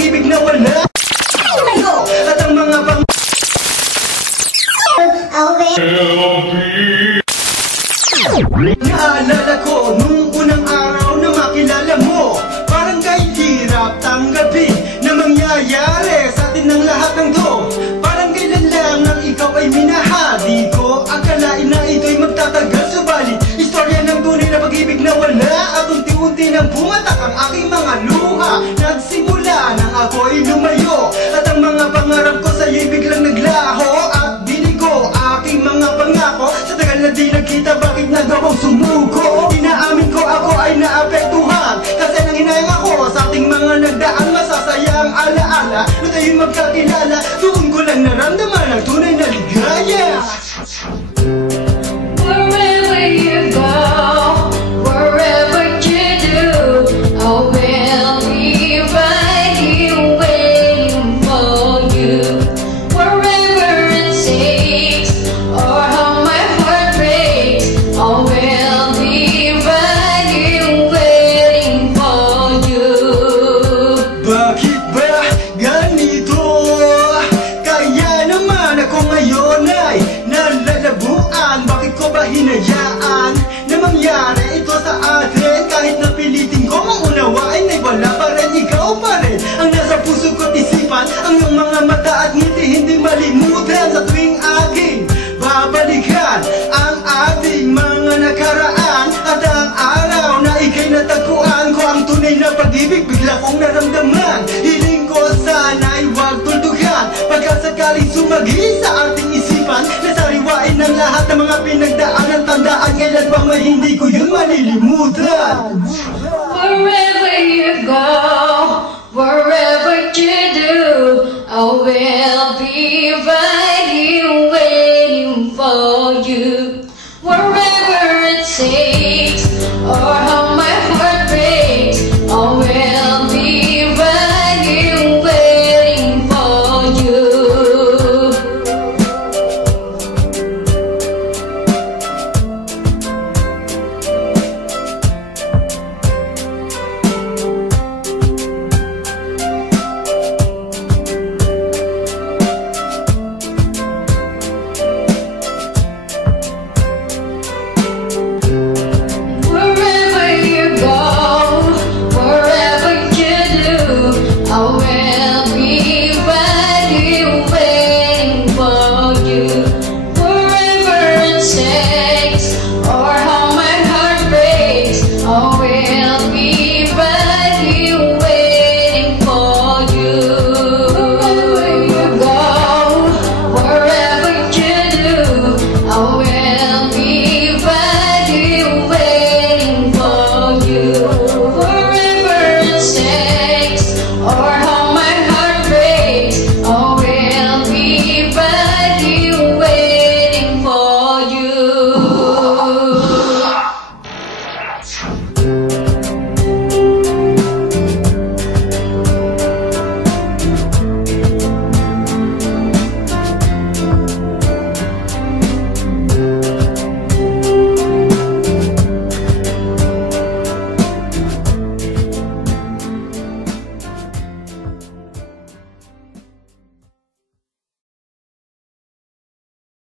pag-ibig na wala. At ang mga pang... Naalala ko nung unang araw na makilala mo, parang kahit hirap tanggapin na mangyayari sa atin ng lahat ng to. Parang kailan lang nang ikaw ay minahal. Di ko akalain na ito'y magtatagal. Subalit, istorya ng tunay na pag-ibig na wala. At unti-unti nang bumatak ang aking mga luha. Nagsimula nang ako'y lumayo, at ang mga pangarap ko sa'yo'y biglang naglaho. At binigo aking mga pangako. Sa tagal na di nagkita, bakit nagawang sumuko? Inaamin ko ako ay naapektuhan, kasi nang hinayang ako sa ating mga nagdaan. Masasayang alaala na tayo'y magkakilala. Doon ko lang naramdaman ang tunay na ligaya. Wherever you go, wherever you do, I will be right here waiting for you. Wherever it takes, or how my heart breaks, I will be right here waiting for you. Bakit ba ganito? Kaya naman ako ngayon ay nalalabuan. Bakit ko ba hinayaan na mangyari ito sa atin? Kahit napilitin ko maunawain, ay wala pa rin, ikaw pa rin ang nasa puso ko't isipan. Ang iyong mga mata at ngiti hindi malimutan. Sa tuwing aking babalikan ang ating mga nakaraan, at ang araw na ika'y natagpuan ko, ang tunay na pag-ibig bigla kong naramdaman. Hiling ko sana'y huwag tuldugan, pagkasakaling sumagi sa ating isipan, na sariwain ng lahat ng mga pinagdaanan. Tandaan, kailan bang may hindi ko yun malilimutan. Wherever you go, wherever you do, I will be right